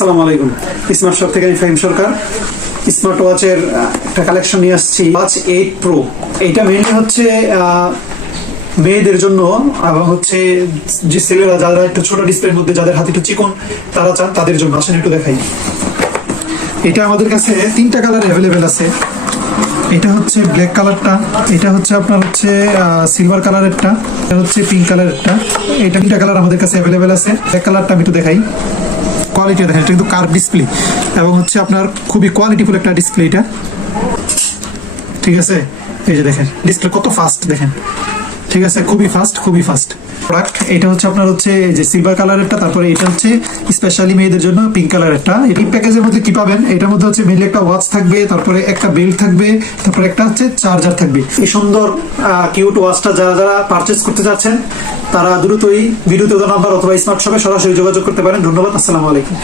আসসালামু আলাইকুম। Smart shop থেকে আমি ফাহিম সরকার। স্মার্ট ওয়াচের একটা কালেকশন নিয়ে আসছি, ওয়াচ এইট প্রো। এটা মেনলি হচ্ছে মেয়েদের জন্য এবং হচ্ছে যে ছেলেরা, যারা একটু ছোট ডিসপ্লের মধ্যে, যাদের হাতে একটু চিকন, তারা চান তাদের জন্য। আসেন একটু দেখাই। এটা আমাদের কাছে তিনটা কালার অ্যাভেলেবেল আছে। এটা হচ্ছে ব্ল্যাক কালারটা এটা হচ্ছে আপনার হচ্ছে সিলভার কালারেরটা এটা হচ্ছে পিঙ্ক কালারেরটা এটা তিনটা কালার আমাদের কাছে অ্যাভেলেবেল আছে। ব্ল্যাক কালারটা আমি একটু দেখাই। কোয়ালিটি দেখেন, এটা কিন্তু কার্ভ ডিসপ্লে এবং হচ্ছে আপনার খুবই কোয়ালিটিফুল একটা ডিসপ্লে এটা। ঠিক আছে? এই যে দেখেন ডিসপ্লে কত ফাস্ট দেখেন। ঠিক আছে? খুবই ফাস্ট খুবই ফাস্ট প্রোডাক্ট এটা হচ্ছে আপনার হচ্ছে যে সিলভার কালারেরটা তারপরে এটা হচ্ছে স্পেশালি মেয়েদের জন্য পিঙ্ক কালারেরটা এই প্যাকেজের মধ্যে কি পাবেন? এটার মধ্যে হচ্ছে মেনলি একটা ওয়াচ থাকবে, তারপরে একটা বেল্ট থাকবে, তারপরে একটা হচ্ছে চার্জার থাকবে। এই সুন্দর কিউট ওয়াচটা যারা যারা পারচেজ করতে চাচ্ছেন, তারা দ্রুতই ভিডিওতে নাম্বার অথবা স্মার্ট শপে সরাসরি যোগাযোগ করতে পারেন। ধন্যবাদ, আসসালামু আলাইকুম।